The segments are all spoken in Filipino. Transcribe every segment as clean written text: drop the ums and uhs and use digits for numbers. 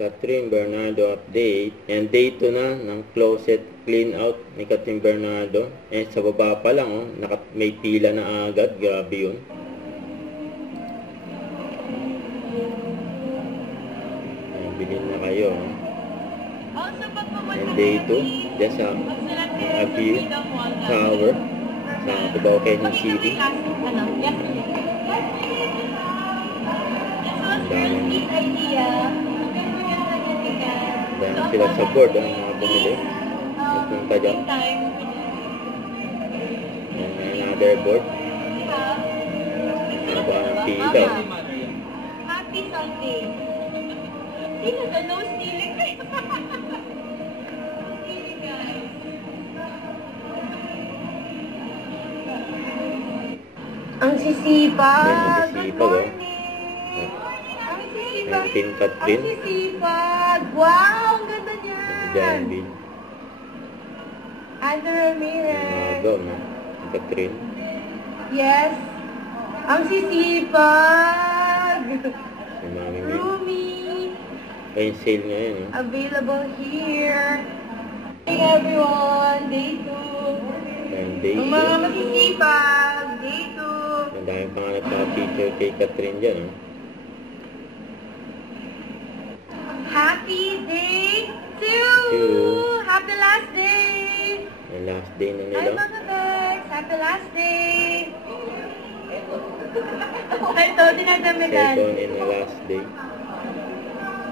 Catherine Bernardo update. And day 2 na ng closet clean out ni Catherine Bernardo. Eh, sa baba pa lang, oh, may pila na agad. Grabe yun. Ayan, bilhin na kayo. Oh. And day 2, dyan sa Aview Tower sa Cubao, Quezon City. Dahil sila sa board ang mga bumili. Nagpunta dyan. And another board. Haba ng pila. Happy Sunday. Sino the no stealing? Ang sisipag. Good morning. Ang sisipag. Team Catherine. Ang sisipag. Wow, ang ganda niya. Janvin. Andrew Ramirez. Magaw na. Catherine. Yes. Ang sisipag. Si Mami Will. Rumi. Ayun, sale ngayon. Oh. Available here. Hey everyone. Day 2. And day 2. Ang mga masisipag. Day 2. Ang dami pa nga nagpa-feature kay Catherine dyan. Oh. Happy day 2! Happy last day! Ang last day na Hi nila. mga Bex! Happy last day! Ito, dinadamigan. Second and the last day.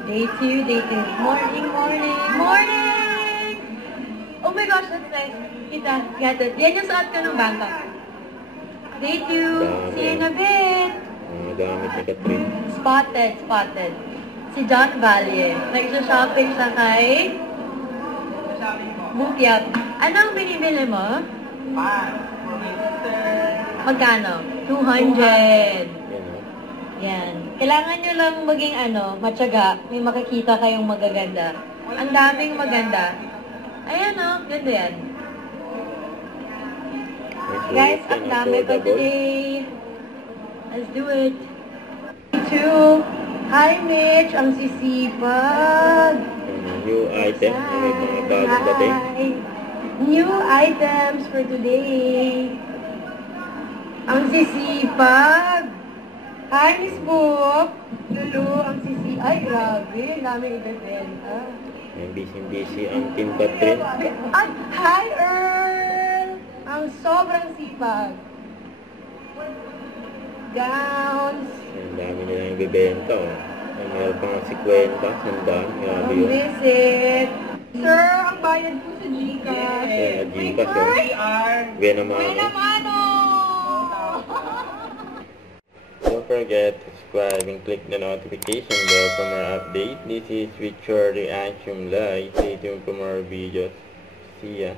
Day 2, day 2. Morning, morning, morning! Oh my gosh, that's nice. Kita, get it. Yan yung suot ko ng Bangkok. Day 2, see you in a bit. Ang gamit ni Catherine. Spotted, spotted. Si John Valle. Nag-shopping siya kay Bukyap. Anong binibili mo? Magkano? 200. Yan oh. Yan. Kailangan nyo lang maging matyaga. May makikita kayong magaganda. Ang daming maganda. Ayan o, ganda yan. Guys, ang dami pa today. Let's do it. 2. Hi, Mitch. Ang sisipag. New item. May mga bagong dating. New items for today. Ang sisipag. Hi, Miss Book. Lulu, ang sisipag. Ay, grabe. Ang dami ibebenta. May busy-busy ang Team Catherine. Ay, hi, Earl. Ang sobrang sipag. Gowns. Ang dami nila yung bibenta. Oh. Meron pa nga 50, sandaan. Grabe yun. Visit. Sir, ang bayad ko sa Gcash. Kaya Gcash yun. Venamano. Venamano! Don't forget to subscribe and click the notification bell for more updates. This is Victor Reaction Live. Stay tuned for more videos. See ya.